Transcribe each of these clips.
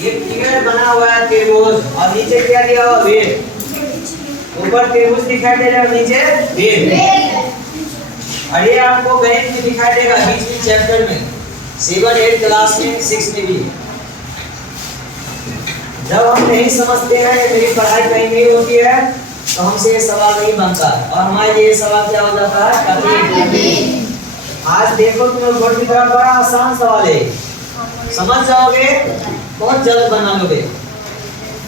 ये फिगर बना हुआ है त्रिभुज और नीचे क्या दिया हुआ वेग। ऊपर त्रिभुज दिखाई दे रहा है, नीचे वेग। और ये आपको गणित में दिखाई देगा बीच में चैप्टर में 7 8 क्लास में 6 में भी। जब हम नहीं समझते हैं या मेरी पढ़ाई कहीं नहीं होती है तो हमसे ये सवाल नहीं बनता और हमारे लिए ये सवाल क्या हो जाता है कठिन। आज देखो तुम बोर्ड की तरफ, बड़ा आसान सवाल है, समझ जाओगे बहुत जल्द बना लोगे।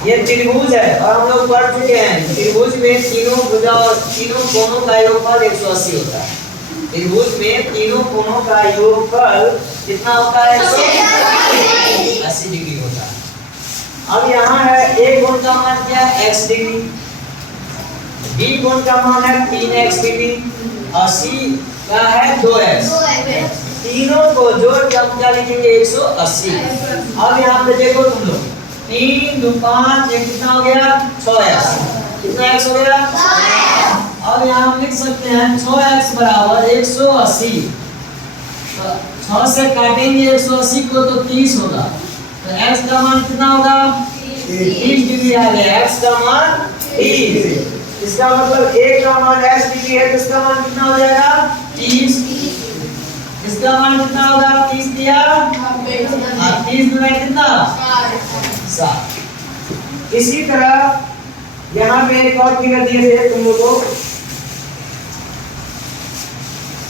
ये त्रिभुज है और हम लोग पढ़ चुके हैं त्रिभुज में तीनों भुजा और तीनों कोणों का योगफल 180 होता है। त्रिभुज में तीनों कोणों का योगफल कितना होता है? 180 डिग्री होता है। अब यहाँ है a कोण का मान क्या है? x डिग्री, b कोण का मान है 3x डिग्री और c का है 2x। तीनों को जोड़ के हम क्या लिखेंगे? 180। अब यहाँ पे देखो तुम लोग 3 2 5 ये कितना हो गया? 6x। कितना x हो गया? अब यहाँ हम लिख सकते हैं 6x बराबर 180। तो 6 से काटेंगे 180 को तो 30 होगा। तो x का मान कितना होगा? 30 डिग्री आ गया। x का मान 30। इसका मतलब a का मान x डिग्री है, तो इसका मान कितना हो जाएगा? 30। इसका मान कितना होगा? 30 दिया, 30 गुना कितना? 7। इसी तरह यहाँ पे एक और फिगर दिए थे तुम लोगों को।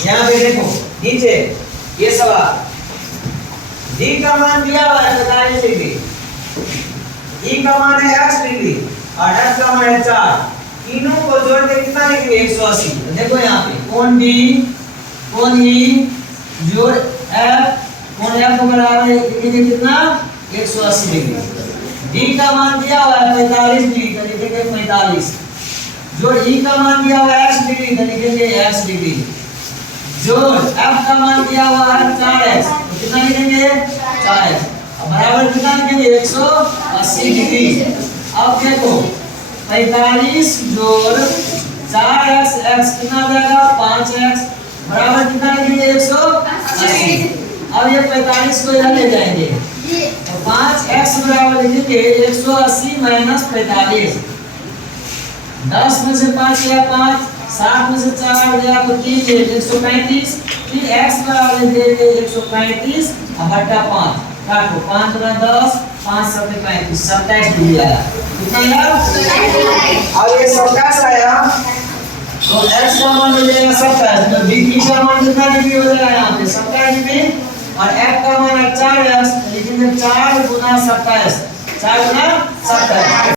यहाँ पे देखो नीचे ये सवाल d का मान दिया हुआ है 45 डिग्री, e का मान है x डिग्री और f का मान है 4। तीनों को जोड़ के कितना लिखेंगे? 180। तो देखो यहाँ पे कोण d कोण e जोड़ f, कोण f को बराबर लिखेंगे कितना? 180 डिग्री। d का मान दिया हुआ है 45 डिग्री तो लिखेंगे 45। जोड़ e का मान दिया हुआ है x डिग्री तो लिखेंगे x डिग्री। जोड़ f का मान दिया हुआ है 4x तो कितना लिखेंगे? 4x। अब बराबर कितना लिखेंगे? 180 डिग्री। अब देखो 45 जोड़ 4x x कितना आ जाएगा? 5x बराबर कितना लिखेंगे? 180। अब ये 45 को इधर ले जाएंगे तो 5x बराबर लिखेंगे 180 माइनस 45। 10 में से 5 गया 5, 7 में से 4 गया तो 3 135। फिर x बराबर लिखेंगे 135 और बट्टा 5 काटो 5 गुना 10 5 7 35 27 डिग्री आया। कितना आया? अब ये 27 आया तो x का मान हो जाएगा 27। तो d का मान कितना डिग्री हो जाएगा? यहाँ पे 27 डिग्री और f का मान है 4x लिखेंगे 4 गुना 27। 4 गुना 27।